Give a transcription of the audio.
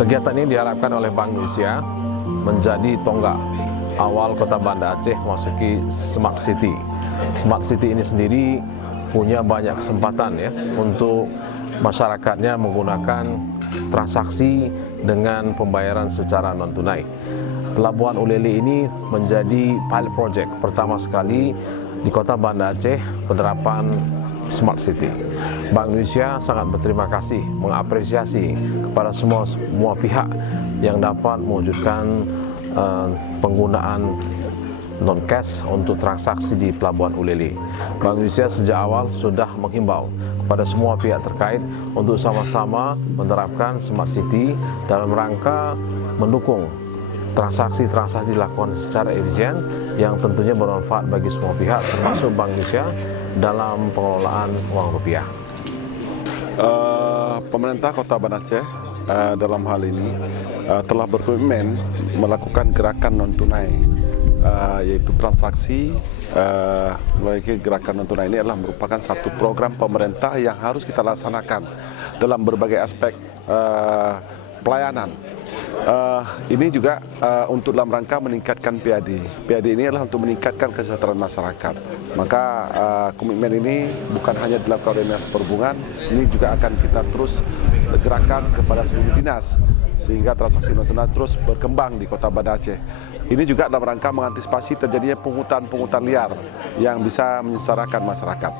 Kegiatan ini diharapkan oleh Bank Indonesia menjadi tonggak awal Kota Banda Aceh memasuki Smart City. Smart City ini sendiri punya banyak kesempatan ya untuk masyarakatnya menggunakan transaksi dengan pembayaran secara non tunai. Pelabuhan Ulele ini menjadi pilot project pertama sekali di Kota Banda Aceh penerapan Smart City. Bank Indonesia sangat berterima kasih, mengapresiasi kepada semua pihak yang dapat mewujudkan penggunaan non-cash untuk transaksi di Pelabuhan Ulele. Bank Indonesia sejak awal sudah menghimbau kepada semua pihak terkait untuk sama-sama menerapkan Smart City dalam rangka mendukung transaksi-transaksi dilakukan secara efisien yang tentunya bermanfaat bagi semua pihak termasuk Bank Indonesia dalam pengelolaan uang rupiah. Pemerintah Kota Banda Aceh dalam hal ini telah berkomitmen melakukan gerakan non tunai, yaitu transaksi melalui gerakan non tunai ini adalah merupakan satu program pemerintah yang harus kita laksanakan dalam berbagai aspek pelayanan. Ini juga untuk dalam rangka meningkatkan PAD. PAD ini adalah untuk meningkatkan kesejahteraan masyarakat. Maka komitmen ini bukan hanya dilakukan oleh Dinas Perhubungan, ini juga akan kita terus gerakan kepada seluruh dinas sehingga transaksi non tunai terus berkembang di Kota Banda Aceh. Ini juga dalam rangka mengantisipasi terjadinya pungutan liar yang bisa menyengsarakan masyarakat.